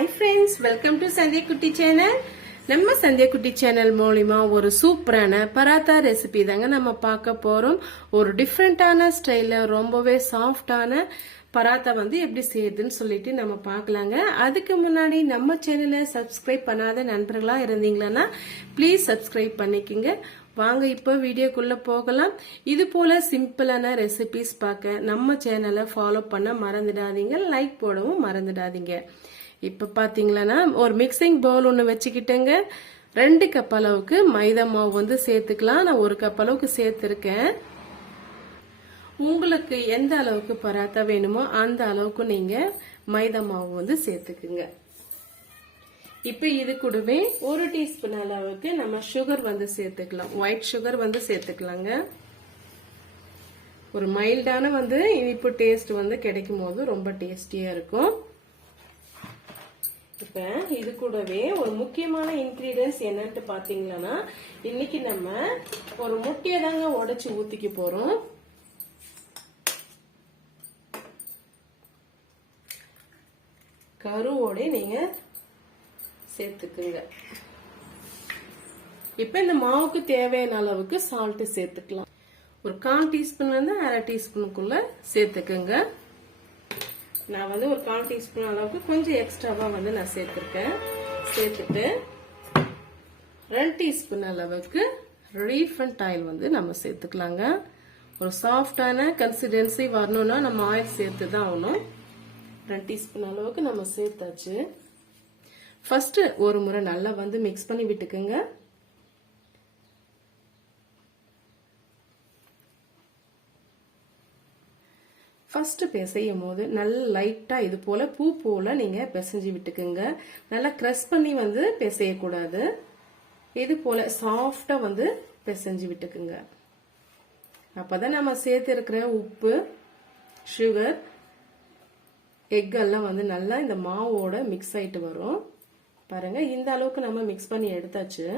Hi friends welcome to Sandhya குட்டி channel நம்ம சந்தியா குட்டி சேனல் மூலிமா ஒரு சூப்பரான பராத்தா ரெசிபி தாங்க நம்ம பார்க்க போகிறோம் ஒரு டிஃப்ரெண்ட்டான ஸ்டைலில் ரொம்பவே சாஃப்டான பராத்தா வந்து எப்படி செய்யுதுன்னு சொல்லிட்டு நம்ம பார்க்கலாங்க. அதுக்கு முன்னாடி நம்ம சேனலை சப்ஸ்கிரைப் பண்ணாத நண்பர்களாக இருந்தீங்களன்னா ப்ளீஸ் சப்ஸ்கிரைப் பண்ணிக்கோங்க. வாங்க இப்போ வீடியோக்குள்ளே போகலாம். இது போல் சிம்பிளான ரெசிபிஸ் பார்க்க நம்ம சேனலை ஃபாலோ பண்ண மறந்துடாதீங்க. லைக் போடவும் மறந்துடாதீங்க. இப்போ பார்த்தீங்களன்னா ஒரு மிக்சிங் பவுல் ஒன்று வச்சுக்கிட்டேங்க. ரெண்டு கப் அளவுக்கு மைதா மாவு வந்து சேர்த்துக்கலாம். நான் ஒரு கப் அளவுக்கு சேர்த்துருக்கேன். உங்களுக்கு எந்த அளவுக்கு பராத்தா வேணுமோ அந்த அளவுக்கு நீங்கள் மைதா மாவு வந்து சேர்த்துக்குங்க. இப்போ இது கூடவே ஒரு டீஸ்பூன் அளவுக்கு நம்ம சுகர் வந்து சேர்த்துக்கலாம். ஒயிட் சுகர் வந்து சேர்த்துக்கலாங்க. ஒரு மைல்டான வந்து இனிப்பு டேஸ்ட் வந்து கிடைக்கும் போது ரொம்ப டேஸ்டியாக இருக்கும். இப்ப இது கூடவே ஒரு முக்கியமான இன்கிரீடியன்ஸ் என்னன்ட்டு பாத்தீங்கன்னா இன்னைக்கு நம்ம ஒரு முட்டையை தாங்க உடைச்சு ஊத்திக்க போறோம். கருவோட நீங்க சேர்த்துக்குங்க. இப்ப இந்த மாவுக்கு தேவையான அளவுக்கு சால்ட் சேர்த்துக்கலாம். ஒரு கால் டீஸ்பூன்ல இருந்து அரை டீஸ்பூனுக்குள்ள சேர்த்துக்குங்க. நான் வந்து ஒரு கால் டீஸ்பூன் அளவுக்கு கொஞ்சம் எக்ஸ்ட்ராவாக வந்து நான் சேர்த்துருக்கேன். சேர்த்துட்டு ரெண்டு டீஸ்பூன் அளவுக்கு ரீஃபண்ட் ஆயில் வந்து நம்ம சேர்த்துக்கலாங்க. ஒரு சாஃப்டான கன்சிஸ்டன்சி வரணும்னா நம்ம ஆயில் சேர்த்து தான் ஆகணும். ரெண்டு டீஸ்பூன் அளவுக்கு நம்ம சேர்த்தாச்சு. ஃபர்ஸ்ட் ஒரு முறை நல்லா வந்து மிக்ஸ் பண்ணி விட்டுக்குங்க. ஃபஸ்ட்டு பிசையும் போது நல்ல லைட்டாக இது போல் பூ போல நீங்கள் பிசைஞ்சு விட்டுக்குங்க. நல்லா க்ரஷ் பண்ணி வந்து பிசையக்கூடாது. இது போல் சாஃப்டாக வந்து பிசைஞ்சு விட்டுக்குங்க. அப்போ தான் நம்ம சேர்த்துருக்கிற உப்பு சுகர் எக் எல்லாம் வந்து நல்லா இந்த மாவோட மிக்ஸ் ஆகிட்டு வரும். பாருங்கள் இந்த அளவுக்கு நம்ம மிக்ஸ் பண்ணி எடுத்தாச்சு.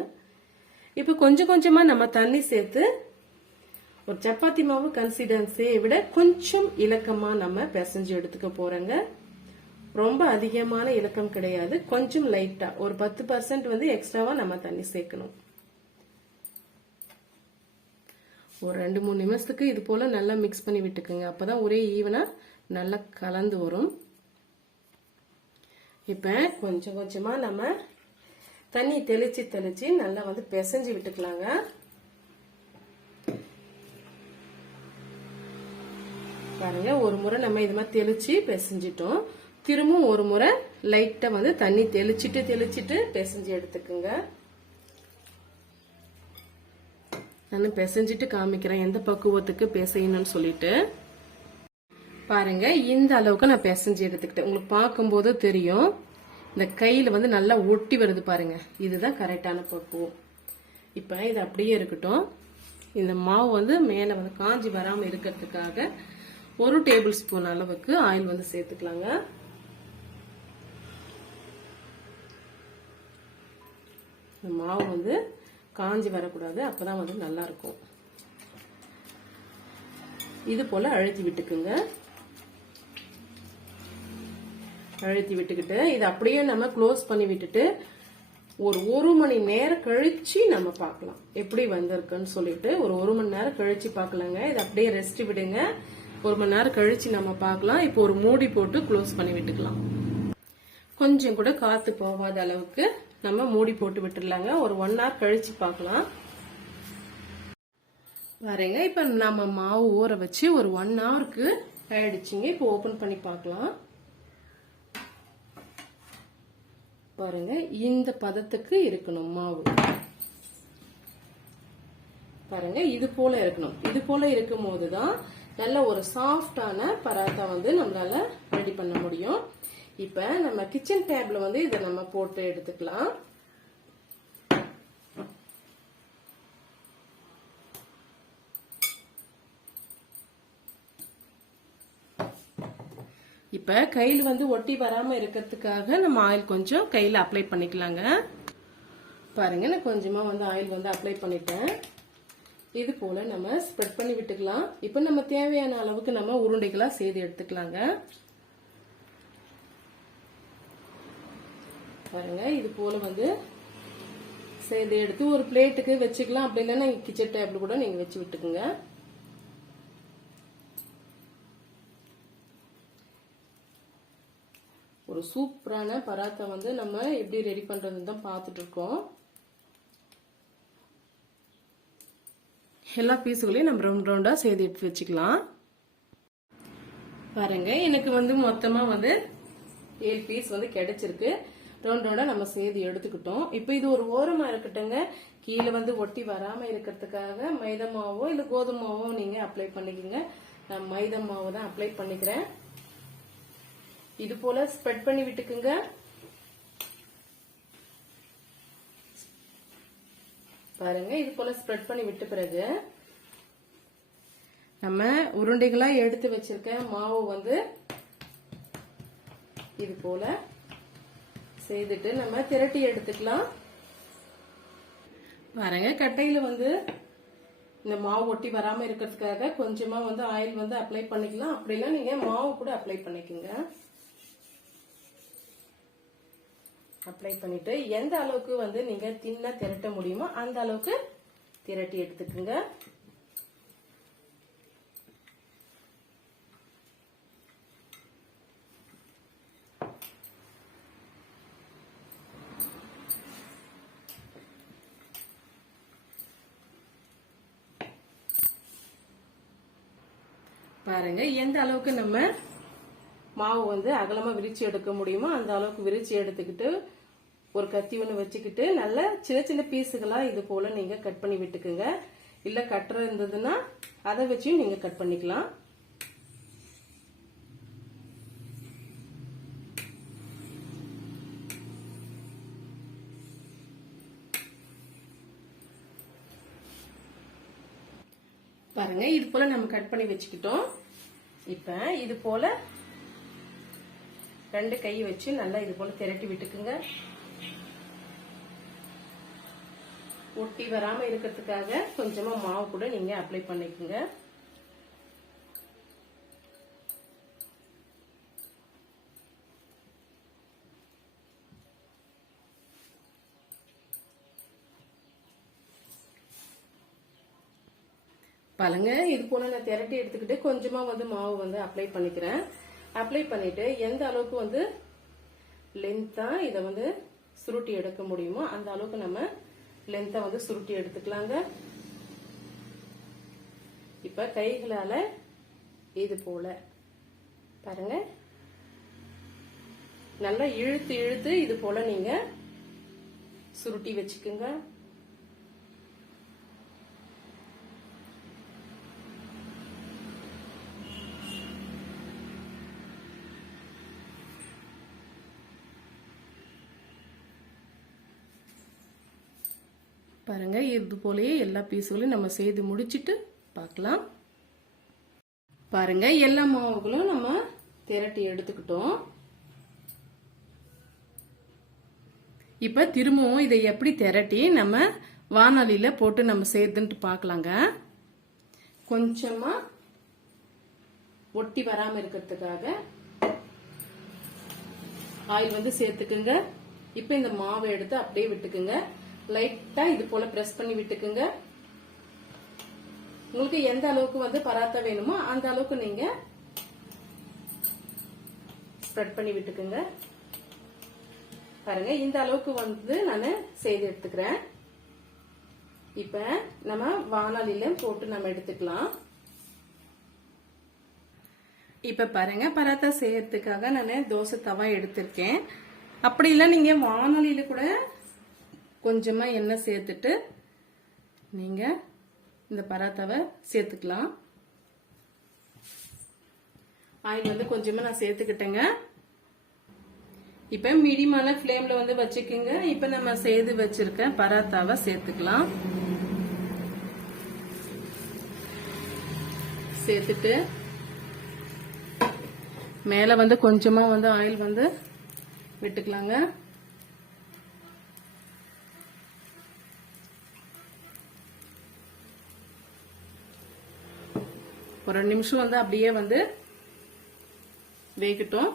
இப்போ கொஞ்சம் கொஞ்சமாக நம்ம தண்ணி சேர்த்து ஒரு சப்பாத்தி மாவு கன்சிஸ்டன்சியை விட கொஞ்சம் இலக்கமா நம்ம பிசைஞ்சு எடுத்துக்க போறோங்க. ரொம்ப அதிகமான இலக்கம் கிடையாது. கொஞ்சம் லைட்டா ஒரு பத்து பர்சன்ட் வந்து எக்ஸ்ட்ராவா நம்ம தண்ணி சேர்க்கணும். ஒரு ரெண்டு மூணு நிமிஷத்துக்கு இது போல நல்லா மிக்ஸ் பண்ணி விட்டுக்குங்க. அப்பதான் ஒரே ஈவனா நல்லா கலந்து வரும். இப்ப கொஞ்சம் கொஞ்சமா நம்ம தண்ணி தெளிச்சு தெளிச்சு நல்லா வந்து பிசைஞ்சு விட்டுக்கலாங்க. பாருங்க ஒரு முறை நம்ம இது மாதிரி தெளிச்சு பிசைஞ்சிட்டோம். திரும்பவும் ஒரு முறை லைட்டா வந்து தண்ணி தெளிச்சிட்டு தெளிச்சிட்டு பிசைஞ்சு எடுத்துக்குங்க. நான் பிசைஞ்சிட்டு காமிக்கிறேன் எந்த பக்குவத்துக்கு பிசையணும்னு சொல்லிட்டு. பாருங்க இந்த அளவுக்கு நான் பிசைஞ்சு எடுத்துக்கிட்டேன். உங்களுக்கு பார்க்கும்போது தெரியும். இந்த கையில வந்து நல்லா ஒட்டி வருது பாருங்க. இதுதான் கரெக்டான பக்குவம். இப்ப இது அப்படியே இருக்கட்டும். இந்த மாவு வந்து மேலே வந்து காஞ்சி வராமல் இருக்கிறதுக்காக ஒரு டேபிள் ஸ்பூன் அளவுக்கு ஆயில் வந்து சேர்த்துக்கலாங்க. மாவு வந்து காஞ்சி வரக்கூடாது அப்பதான் வந்து நல்லா இருக்கும் இது போல அழுத்தி விட்டுக்குங்க. அழுத்தி விட்டுக்கிட்டு இது அப்படியே நம்ம க்ளோஸ் பண்ணி விட்டுட்டு ஒரு ஒரு மணி நேரம் கழிச்சு நம்ம பார்க்கலாம். எப்படி வந்திருக்குன்னு சொல்லிட்டு ஒரு ஒரு மணி நேரம் கழிச்சு பார்க்கலாங்க. இது அப்படியே ரெஸ்ட் விடுங்க. ஒரு மணி நேரம் கழிச்சு நம்ம பார்க்கலாம். இப்போ ஒரு மூடி போட்டு க்ளோஸ் பண்ணி விட்டுக்கலாம். கொஞ்சம் கூட காத்து போகாத அளவுக்கு நம்ம மூடி போட்டு விட்டுடலாங்க. ஒரு ஒன் ஹவர் கழிச்சு பார்க்கலாம். பாருங்க இப்ப நம்ம மாவு ஊற வச்சு ஒரு ஒன் ஹவருக்கு ஆயிடுச்சுங்க. இப்போ ஓபன் பண்ணி பார்க்கலாம். பாருங்க இந்த பதத்துக்கு இருக்கணும் மாவு. பாருங்க இது போல இருக்கணும். இது போல இருக்கும் போதுதான் நல்ல ஒரு சாஃப்டான பராத்தா வந்து நம்மளால ரெடி பண்ண முடியும். இப்ப நம்ம கிச்சன் டேப்ல வந்து இதை நம்ம போட்டு எடுத்துக்கலாம். இப்ப கையில் வந்து ஒட்டி வராம இருக்கிறதுக்காக நம்ம ஆயில் கொஞ்சம் கையில அப்ளை பண்ணிக்கலாங்க. பாருங்க நான் கொஞ்சமா வந்து ஆயில் வந்து அப்ளை பண்ணிட்டேன். இது போல நம்ம ஸ்ப்ரெட் பண்ணி விட்டுக்கலாம். இப்போ நம்ம தேவையான அளவுக்கு நம்ம உருண்டைகளா செய்து எடுத்துக்கலாங்க. பாருங்க இது போல வந்து செய்து எடுத்து ஒரு பிளேட்டுக்கு வச்சுக்கலாம். அப்படி இல்லைன்னா கிச்சன் டேபிள் கூட நீங்க வச்சு விட்டுக்குங்க. ஒரு சூப்பரான பராத்தை வந்து நம்ம எப்படி ரெடி பண்றதுன்னு தான் பார்த்துட்டு இருக்கோம். எல்லா பீஸுகளையும் நம்ம ரவுண்ட் ரவுண்டாக செய்து எடுத்து வச்சுக்கலாம். பாருங்க எனக்கு வந்து மொத்தமாக வந்து ஏழு பீஸ் வந்து கிடைச்சிருக்கு. ரவுண்ட் ரவுண்டாக நம்ம செய்து எடுத்துக்கிட்டோம். இப்போ இது ஒரு ஓரமாக இருக்கட்டுங்க கீழே வந்து ஒட்டி வராமல் இருக்கிறதுக்காக மைதா மாவோ இல்லை கோதுமை மாவோ நீங்கள் அப்ளை பண்ணிக்கோங்க. நான் மைதா மாவு தான் அப்ளை பண்ணிக்கிறேன். இது போல ஸ்ப்ரெட் பண்ணி விட்டுக்குங்க. பாருங்க இது போல ஸ்ப்ரெட் பண்ணி விட்ட பிறகு நம்ம உருண்டைகளா எடுத்து வச்சிருக்க மாவு வந்து இது போல செய்துட்டு நம்ம திரட்டி எடுத்துக்கலாம். பாருங்க கட்டையில வந்து இந்த மாவு ஒட்டி வராம இருக்கிறதுக்காக கொஞ்சமா வந்து ஆயில் வந்து அப்ளை பண்ணிக்கலாம். அப்படிலாம் நீங்க மாவு கூட அப்ளை பண்ணிக்கோங்க. அப்ளை பண்ணிட்டு எந்த அளவுக்கு வந்து நீங்க தின்னா திரட்ட முடியுமோ அந்த அளவுக்கு திரட்டி எடுத்துக்கோங்க. பாருங்க எந்த அளவுக்கு நம்ம மாவு வந்து அகலமாக விரிச்சு எடுக்க முடியுமோ அந்த அளவுக்கு விரிச்சு எடுத்துக்கிட்டு ஒரு கத்தி ஒன்று வச்சுக்கிட்டு நல்லா சின்ன சின்ன பீஸுகளாக இது போல் நீங்கள் கட் பண்ணி விட்டுக்குங்க. இல்லை கட்டுற இருந்ததுன்னா அதை வச்சும் நீங்கள் கட் பண்ணிக்கலாம். பாருங்க இது போல நம்ம கட் பண்ணி வச்சுக்கிட்டோம். இப்ப இது போல ரெண்டு கை வச்சு நல்லா இது போல திரட்டி விட்டுக்குங்க. ஒட்டி வராம இருக்கிறதுக்காக கொஞ்சமா மாவு கூட நீங்க அப்ளை பண்ணிக்கோங்க. பழங்க இது போல நான் திரட்டி எடுத்துக்கிட்டு கொஞ்சமா வந்து மாவு வந்து அப்ளை பண்ணிக்கிறேன். அப்ளை பண்ணிட்டு எந்த அளவுக்கு வந்து லென்த்தா இதை வந்து சுருட்டி எடுக்க முடியுமோ அந்த அளவுக்கு நம்ம லென்த்தா வந்து சுருட்டி எடுத்துக்கலாங்க. இப்ப கைகளால இது போல. பாருங்க. நல்லா இழுத்து இழுத்து இது போல நீங்க சுருட்டி வச்சுக்குங்க. பாருங்க இது போலயே எல்லா பீஸுகளையும் நம்ம செய்து முடிச்சிட்டு பார்க்கலாம். பாருங்க எல்லா மாவுகளும் நம்ம திரட்டி எடுத்துக்கிட்டோம். இப்ப திரும்பவும் இதை எப்படி திரட்டி நம்ம வானொலியில போட்டு நம்ம சேர்த்துன்ட்டு பார்க்கலாங்க. கொஞ்சமா ஒட்டி வராம இருக்கிறதுக்காக ஆயில் வந்து சேர்த்துக்குங்க. இப்ப இந்த மாவை எடுத்து அப்படியே விட்டுக்குங்க. லைட்டா இது போல பிரஸ் பண்ணி விட்டுக்குங்க. உங்களுக்கு எந்த அளவுக்கு வந்து பராத்தா வேணுமோ அந்த அளவுக்கு நீங்க ஸ்ப்ரெட் பண்ணி விட்டுக்குங்க. பாருங்க இந்த அளவுக்கு வந்து நான் செய்து எடுத்துக்கிறேன். இப்ப நம்ம வானொலியில போட்டு நம்ம எடுத்துக்கலாம். இப்ப பாருங்க பராத்தா செய்யறதுக்காக நான் தோசை தவா எடுத்திருக்கேன். அப்படி இல்லை நீங்க வானொலியில கூட கொஞ்சமா எண்ணெய் சேர்த்துட்டு நீங்க இந்த பராத்தாவை சேர்த்துக்கலாம். ஆயில் வந்து கொஞ்சமா நான் சேர்த்துக்கிட்டேங்க. இப்ப மீடியமான ஃப்ளேமில் வந்து வச்சுக்கோங்க. இப்ப நம்ம செய்து வச்சிருக்க பராத்தாவை சேர்த்துக்கலாம். சேர்த்துட்டு மேல வந்து கொஞ்சமா வந்து ஆயில் வந்து விட்டுக்கலாங்க. ஒரு ரெண்டு நிமிஷம் வந்து அப்படியே வந்து வேகட்டும்.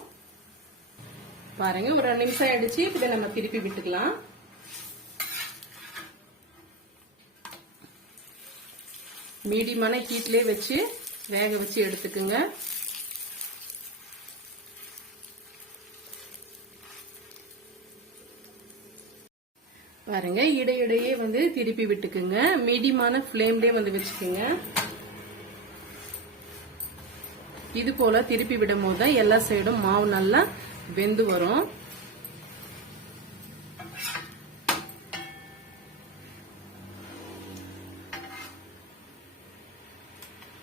பாருங்க ஒரு ரெண்டு நிமிஷம் ஆயிடுச்சு. இதை நம்ம திருப்பி விட்டுக்கலாம். மீடியமான ஹீட்லயே வச்சு வேக வச்சு எடுத்துக்குங்க. பாருங்க இடையிடையே வந்து திருப்பி விட்டுக்குங்க. மீடியமான ஃப்ளேம்லேயே வந்து வச்சுக்கோங்க. இது போல திருப்பி விடும் போது தான் எல்லா சைடும் மாவு நல்லா வெந்து வரும்.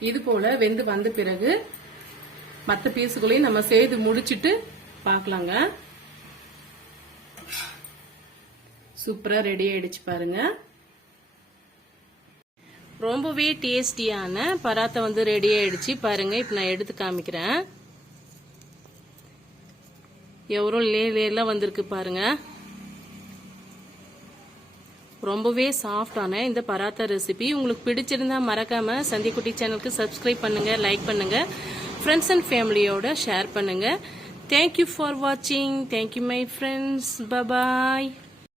இது போல வெந்து வந்த பிறகு மற்ற பீஸுகளையும் நம்ம செய்து முடிச்சிட்டு பார்க்கலாங்க. சூப்பரா ரெடி ஆயிடுச்சு பாருங்க. ரொம்பவே டேஸ்டியான பராத்தா வந்து ரெடி ஆயிடுச்சு. பாருங்க இப்ப நான் எடுத்து காமிக்கிறேன். எவ்வளோ லே லேலாம் வந்திருக்கு பாருங்க. ரொம்பவே சாஃப்டான இந்த பராத்தா ரெசிபி உங்களுக்கு பிடிச்சிருந்தா மறக்காம சந்திக்குட்டி சேனலுக்கு சப்ஸ்கிரைப் பண்ணுங்க லைக் பண்ணுங்க. ஃப்ரெண்ட்ஸ் அண்ட் ஃபேமிலியோட ஷேர் பண்ணுங்க. தேங்க்யூ ஃபார் வாட்சிங் thank you my friends bye bye